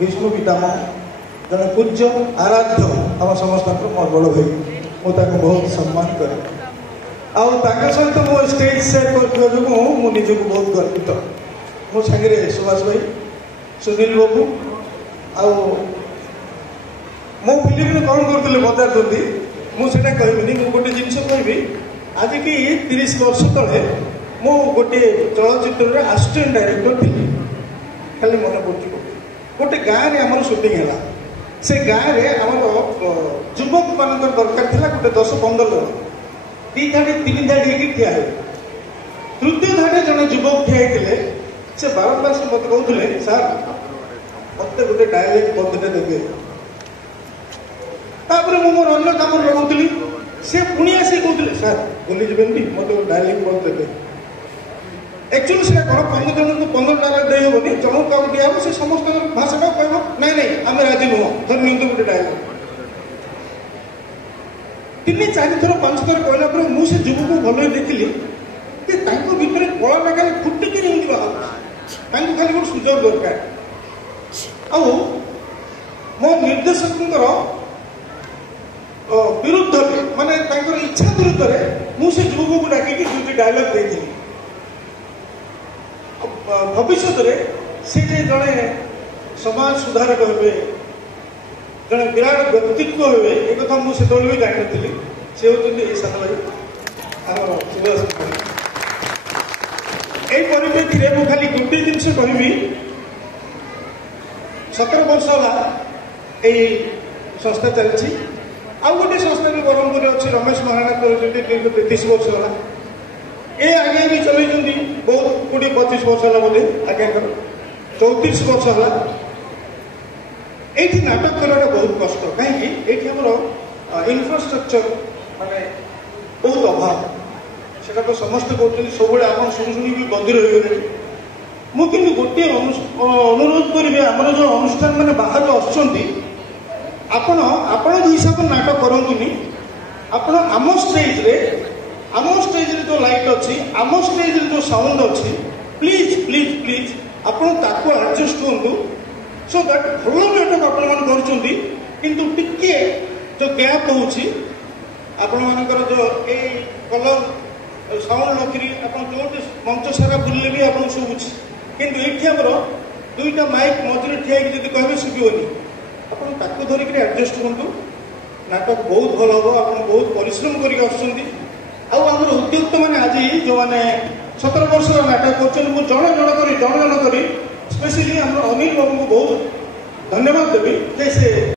विष्णु पितामह जन पूज्य आराध्य आम समस्त मोर बड़ भाई मुझे बहुत सम्मान करे सहित मो स्टेज सेयर कर जो निजक बहुत गर्वित मो सागे सुभाष भाई सुनील बाबू आ मो फिल्म कौन करते पचार मुझे कहबी मुझे गोटे जिनस कहि आज की 30 वर्ष तले मु गोटे चलचित्र असिस्टेंट डायरेक्टर थी खाली मन पड़े गोटे गाँव में आम सुटिंग है से गाँव में आम युवक मान दरकार था गोटे 10-15 जन 2 धाड़ी 3 धाड़ी ठिया हो तृतीय धाड़ी जन युवक ठिया होते से बारंबार से मत कहते सार मत गोटे डायलॉग पद्धति देवे तापर मु मोर अन्य काम लगाऊली से पुणी आसी कहते सार बोली जी मत डायलॉग पद देवे एक्चुअली से कौन 15 जन को 15 डायलॉग दे हेनी जन का दिया से समस्त भाषा का कह ना नहीं आम राजी नुह धर नि गोटे डायलॉग 3-4 थर 5 थर कहला पर मुझे युवक को भल देखिली कि भितर कला लगा फुटिकी नहीं खाली गोटे सुजोग दरकार आउ मो निर्देशक विरुद्ध माने इच्छा विरुद्ध मुझे युवक को डाक 2टी डायलॉग देती भविष्य से जड़े समाज सुधारक हे जड़े विराट व्यक्तित्व हे एक मुझे भी जानी नी से होती सान भाई आम सुभाष भाई परिप्रेक्षी में मुझे खाली गोटे जिनस कहबी 17 वर्ष है संस्था चलती आउ गोटे संस्था भी ब्रह्मपुर अच्छी रमेश महाराणा कर 33 वर्ष है ये आगे भी चलती बहुत 20-25 वर्ष है बोले आगे 34 वर्ष है ये नाटक करवा बहुत कष्ट कहीं आमर इनफ्रास्ट्रक्चर माने बहुत अभाव से तो समस्ते कहते सब आप शुणी भी बंदिर हो गए मुझे गोटे अनुरोध करेंगे आमर जो अनुष्ठान मैंने बाहर आसुँच आपण हिसाब नाटक करतुनि आपण आम स्टेज जो लाइट अच्छी आम स्टेज जो साउंड अच्छी प्लीज प्लीज प्लीज आपण ताको एडजस्ट करूँ सो दैट भल नाटक आपण किंतु टिके जो गैप होची आपण मानकर जो ए कलर साउंड रखी आप जो मंच सारा बुलले भी आप शुभुची किंतु ये आमर 2टा माइक मझे ठिया जब कहे शुभनी आप धरिक एडजस्ट करूँ नाटक बहुत भल हम आप बहुत परिश्रम करमर उद्योक्त मैंने आज जो मैंने 17 वर्ष नाटक कर जन कर स्पेशली अनिल बाबू को बहुत धन्यवाद देवी से